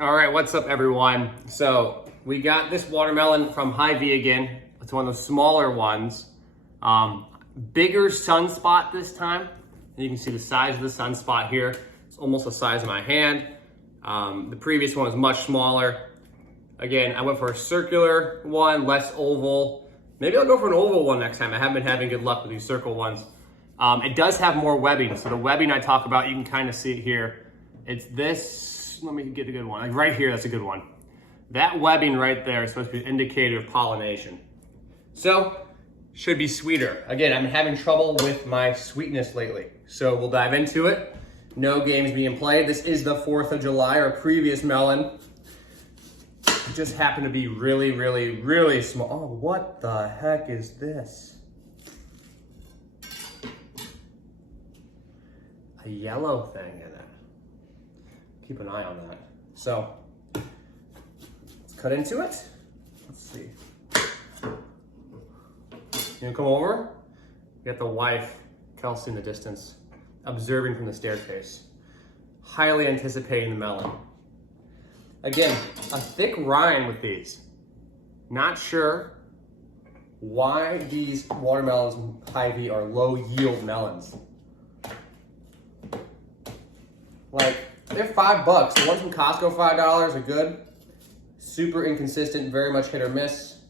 All right, what's up everyone? So we got this watermelon from Hy-Vee again. It's one of the smaller ones. Bigger sunspot this time. And you can see the size of the sunspot here. It's almost the size of my hand. The previous one was much smaller. Again, I went for a circular one, less oval. Maybe I'll go for an oval one next time. I haven't been having good luck with these circle ones. It does have more webbing. So the webbing I talk about, you can kind of see it here. It's this, let me get a good one. Like right here, that's a good one. That webbing right there is supposed to be an indicator of pollination. So, should be sweeter. Again, I'm having trouble with my sweetness lately. So we'll dive into it. No games being played. This is the 4th of July, our previous melon. It just happened to be really, really, really small. Oh, what the heck is this? A yellow thing in it. Keep an eye on that. So, let's cut into it. Let's see. You gonna come over? You got the wife, Kelsey, in the distance, observing from the staircase. Highly anticipating the melon. Again, a thick rind with these. Not sure why these watermelons from Hy-Vee are low yield melons. Like, they're $5. The ones from Costco, $5 are good. Super inconsistent, very much hit or miss.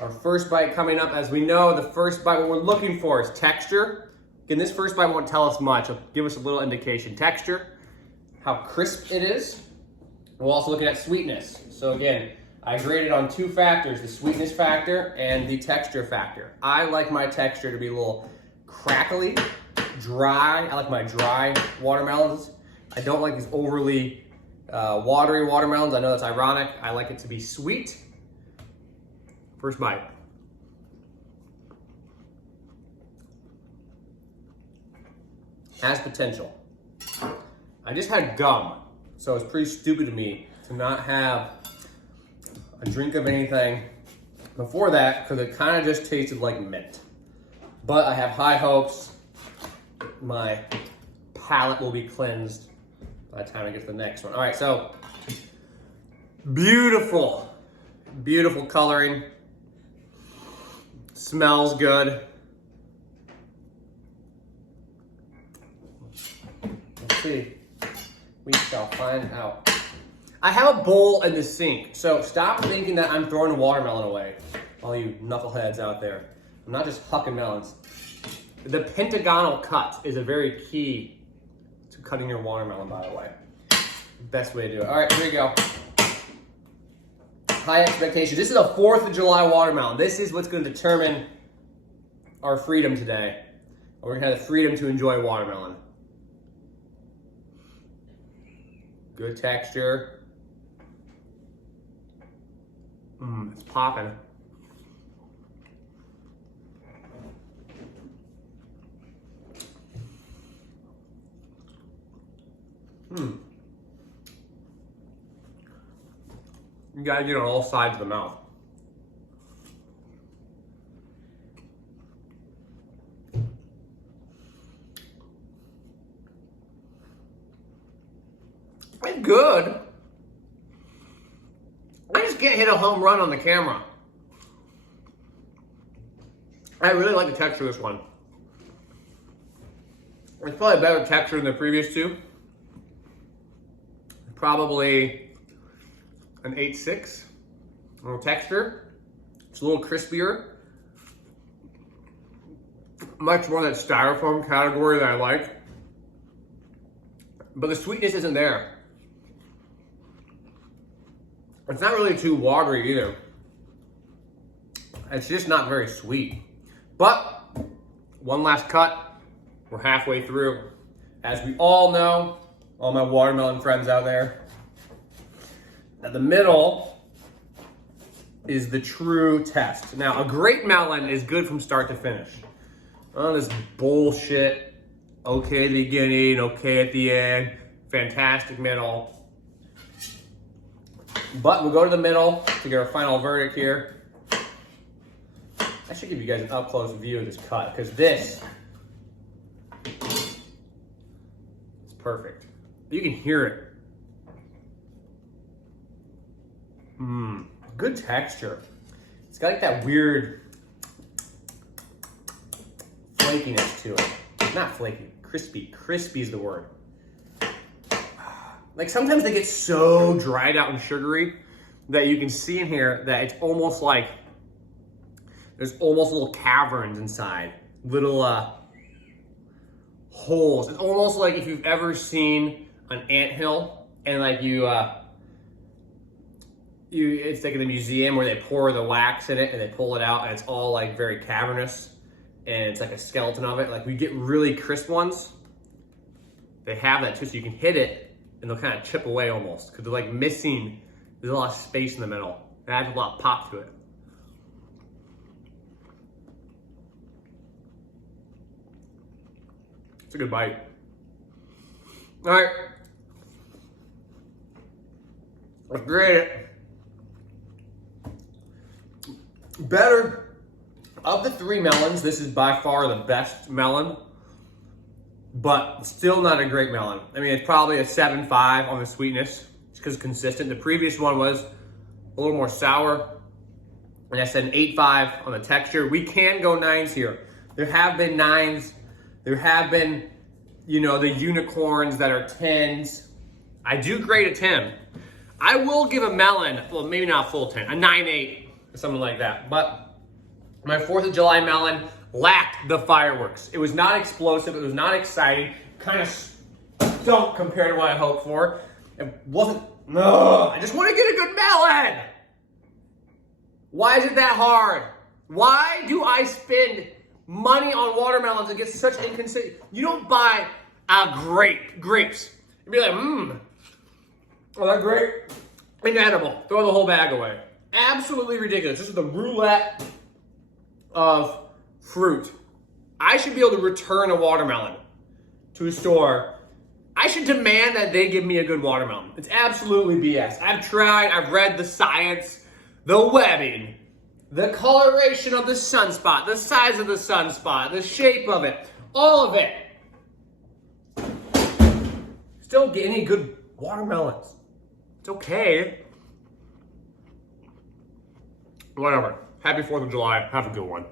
Our first bite coming up. As we know, the first bite, what we're looking for is texture. Again, this first bite won't tell us much. It'll give us a little indication. Texture, how crisp it is. We're also looking at sweetness. So again, I graded on 2 factors, the sweetness factor and the texture factor. I like my texture to be a little crackly, dry. I like my dry watermelons. I don't like these overly watery watermelons. I know that's ironic. I like it to be sweet. First bite. Has potential. I just had gum, so it's pretty stupid of me to not have a drink of anything before that, because it kind of just tasted like mint. But I have high hopes. My palate will be cleansed by the time I get to the next one. All right, so beautiful, beautiful coloring. Smells good. Let's see. We shall find out. I have a bowl in the sink, so stop thinking that I'm throwing a watermelon away. All you knuckleheads out there. I'm not just hucking melons. The pentagonal cut is a very key to cutting your watermelon, by the way. Best way to do it. All right, here we go. High expectations. This is a 4th of July watermelon. This is what's going to determine our freedom today. We're going to have the freedom to enjoy watermelon. Good texture. It's popping. You gotta get on all sides of the mouth. It's good. I just can't hit a home run on the camera. I really like the texture of this one. It's probably a better texture than the previous 2. Probably an 8.6 on texture. It's a little crispier. Much more that styrofoam category that I like. But the sweetness isn't there. It's not really too watery either. It's just not very sweet. But one last cut. We're halfway through. As we all know, all my watermelon friends out there, that the middle is the true test. Now, a great melon is good from start to finish. Oh, this bullshit. Okay at the beginning, okay at the end, fantastic middle. But we'll go to the middle to get our final verdict here. I should give you guys an up-close view of this cut, because this is perfect. You can hear it. Good texture. It's got like that weird flakiness to it. Not flaky, crispy. Crispy is the word. Like sometimes they get so dried out and sugary that you can see in here that it's almost like there's almost little caverns inside, little holes. It's almost like if you've ever seen an anthill and like it's like in the museum where they pour the wax in it and they pull it out and it's all like very cavernous and it's like a skeleton of it. Like we get really crisp ones. They have that too, so you can hit it and they'll kind of chip away almost because they're like missing, there's a lot of space in the middle. It adds a lot of pop to it. It's a good bite. All right. Let's grade it. Better, of the 3 melons, this is by far the best melon, but still not a great melon. I mean, it's probably a 7.5 on the sweetness, because it's consistent. The previous one was a little more sour, and I said an 8.5 on the texture. We can go 9s here. There have been 9s. There have been, you know, the unicorns that are 10s. I do grade a 10. I will give a melon, well, maybe not a full 10, a 9.8 or something like that. But my 4th of July melon lacked the fireworks. It was not explosive. It was not exciting. Kind of stunk compared to what I hoped for. It wasn't, no, I just want to get a good melon. Why is it that hard? Why do I spend money on watermelons and get such inconsistent? You don't buy grapes. You'd be like, oh, that grape, inedible. Throw the whole bag away. Absolutely ridiculous. This is the roulette of fruit. I should be able to return a watermelon to a store. I should demand that they give me a good watermelon. It's absolutely BS. I've tried, I've read the science, the webbing, the coloration of the sunspot, the size of the sunspot, the shape of it, all of it. Still get any good watermelons. It's okay. Whatever. Happy 4th of July. Have a good one.